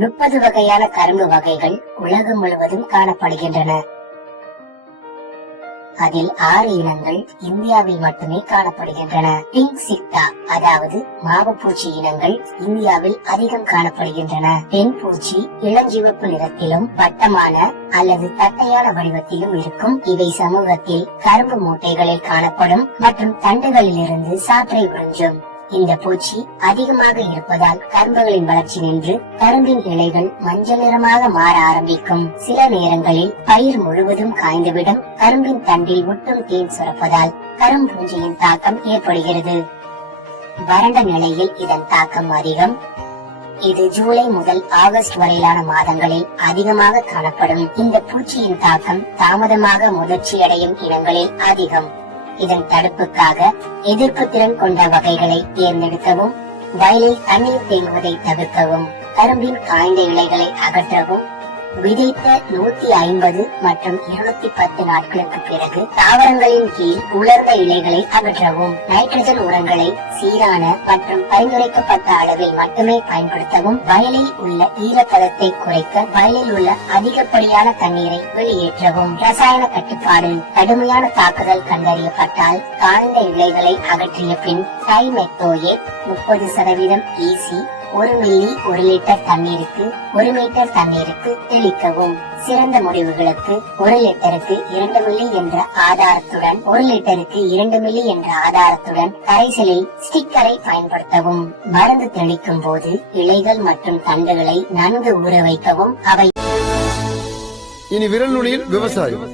30 வகையான கரும்பு வகைகள் உலகம் முழுவதும் காணப்படுகின்றன. அதில் 6 இனங்கள் இந்தியாவில் மட்டுமே காணப்படுகின்றன. பிங்க் சிக்டா அதாவது மாவுப்பூச்சி இனங்கள் இந்தியாவில் அதிகம் காணப்படுகின்றன. பெண் பூச்சி இளஞ்சிவப்பு நிறத்திலும் வட்டமான அல்லது தட்டையான வடிவத்திலும் இருக்கும். இவை சமூகத்தில் கரும்பு மூட்டைகளில் காணப்படும் மற்றும் தண்டுகளிலிருந்து சாற்றை உறிஞ்சும். இந்த பூச்சி அதிகமாக இருப்பதால் கரும்புகளின் வளர்ச்சி நின்று கரும்பின் இலைகள் மஞ்சள் நிறமாக மாற ஆரம்பிக்கும். சில நேரங்களில் பயிர் முழுவதும் காய்ந்துவிடும். கரும்பின் தண்டில் ஒட்டும் தேன் சுரப்பதால் கரும்பூஞ்சியின் தாக்கம் ஏற்படுகிறது. வறண்ட நிலையில் இதன் தாக்கம் அதிகம். இது ஜூலை முதல் ஆகஸ்ட் வரையிலான மாதங்களில் அதிகமாக காணப்படும். இந்த பூச்சியின் தாக்கம் தாமதமாக முதிர்ச்சியடையும் இனங்களில் அதிகம். இதன் தடுப்புக்காக எதிர்ப்பு திறன் கொண்ட வகைகளை தேர்ந்தெடுக்கவும், வயலில் தண்ணீர் தேங்குவதை தவிர்க்கவும், கரும்பின் காய்ந்த இலைகளை அகற்றவும், விதைத்த 150 மற்றும் 210 நாட்களுக்கு பிறகு தாவரங்களின் கீழ் உலர்ந்த இலைகளை அகற்றவும், நைட்ரஜன் உரங்களை சீரான மற்றும் பரிந்துரைக்கப்பட்ட அளவில் மட்டுமே பயன்படுத்தவும், வயலில் உள்ள ஈரப்பதத்தை குறைக்க வயலில் உள்ள அதிகப்படியான தண்ணீரை வெளியேற்றவும். ரசாயன கட்டுப்பாடு. கடுமையான தாக்குதல் கண்டறியப்பட்டால் காய்ந்த இலைகளை அகற்றிய பின் டைமெத்தோயேட் 30% EC 1 மில்லி 1 லிட்டர் தண்ணீருக்கு 1 மீட்டர் தண்ணீருக்கு தெளிக்கவும். சிறந்த முடிவுகளுக்கு 1 லிட்டருக்கு 2 மில்லி என்ற ஆதாரத்துடன் 1 லிட்டருக்கு 2 மில்லி என்ற ஆதாரத்துடன் கரைசலில் ஸ்டிக்கரை பயன்படுத்தவும். மருந்து தெளிக்கும் போது இலைகள் மற்றும் தண்டுகளை நன்கு ஊற வைக்கவும். அவை இனி விரல் நுனியில் விவசாயம்.